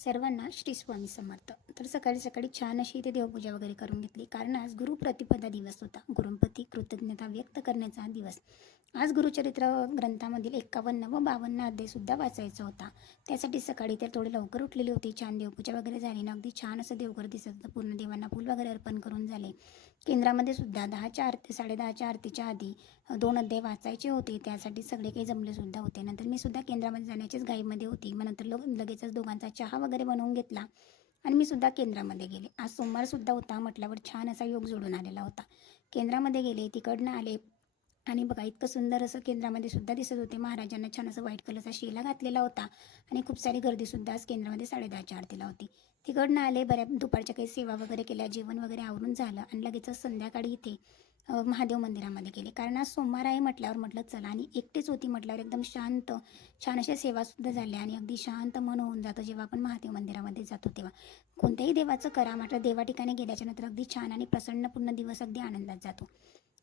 सर्वांना श्री स्वामी समर्थ. तर सकाळी सकाळी छान अशी इथे देवपूजा वगैरे करून घेतली, कारण आज गुरुप्रतिपदा दिवस होता. गुरुंप्रती कृतज्ञता व्यक्त करण्याचा दिवस. आज गुरुचरित्र ग्रंथामधील 51 व 52 अध्यायसुद्धा वाचायचा होता. त्यासाठी सकाळी तर थोडे लवकर उठलेली होती. छान देवपूजा वगैरे झाली ना, अगदी छान असं देवघर दिसत होतं. पूर्ण देवांना फूल वगैरे अर्पण करून झाले. केंद्रामध्ये सुद्धा 10च्या आरती 10:30च्या आरतीच्या आधी 2 अध्याय वाचायचे होते. त्यासाठी सगळे काही जमले सुद्धा होते. नंतर मी सुद्धा केंद्रामध्ये जाण्याच्याच घाईमध्ये होती. मग नंतर लगेचच दोघांचा चहा वगैरे बनवून घेतला आणि मी सुद्धा केंद्रामध्ये गेले. आज सोमवारसुद्धा होता म्हटल्यावर छान असा योग जोडून आलेला होता. केंद्रामध्ये गेले, तिकडनं आले आणि बघा इतकं सुंदर असं केंद्रामध्ये सुद्धा दिसत होते. महाराजांना छान असं व्हाईट कलरचा शेला घातलेला होता आणि खूप सारी गर्दीसुद्धा आज केंद्रामध्ये 10:30च्या आरतीला होती. तिकडनं आले, बऱ्या दुपारच्या काही सेवा वगैरे केल्या, जेवण वगैरे आवरून झालं आणि लगेचच संध्याकाळी इथे महादेव मंदिरामध्ये गेले. कारण आज सोमवार आहे म्हटल्यावर म्हटलं चला, आणि एकटीच होती म्हटल्यावर एकदम शांत छान अशा सेवासुद्धा झाल्या आणि अगदी शांत मन होऊन जातं जेव्हा आपण महादेव मंदिरामध्ये जातो तेव्हा. कोणत्याही देवाचं करा म्हटलं, देवा ठिकाणी गेल्याच्या नंतर अगदी छान आणि प्रसन्नपूर्ण दिवस अगदी आनंदात जातो.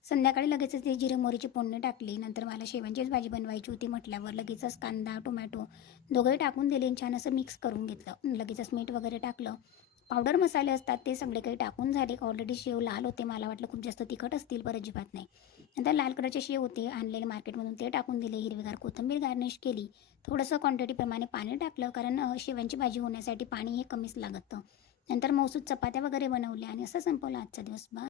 संध्याकाळी लगेचच ते जिरे मोहरीची फोडणी टाकली. नंतर मला शेवंचीच भाजी बनवायची होती म्हटल्यावर लगेचच कांदा टोमॅटो दोघंही टाकून दिले आणि छान असं मिक्स करून घेतलं. लगेचच मीठ वगैरे टाकलं. पावडर मसाले असतात ते सगळे काही टाकून झाले. ऑलरेडी शेव लाल होते, मला वाटलं खूप जास्त तिखट असतील, पर अजिबात नाही. नंतर लाल कलरचे शेव होते आणलेले मार्केटमधून, ते टाकून दिले. हिरवीगार कोथिंबीर गार्निश केली. थोडंसं क्वांटिटीप्रमाणे पाणी टाकलं, कारण शेवांची भाजी होण्यासाठी पाणी हे कमीच लागतं. नंतर मौसूद चपात्या वगैरे बनवल्या आणि असं संपवला आजचा दिवस.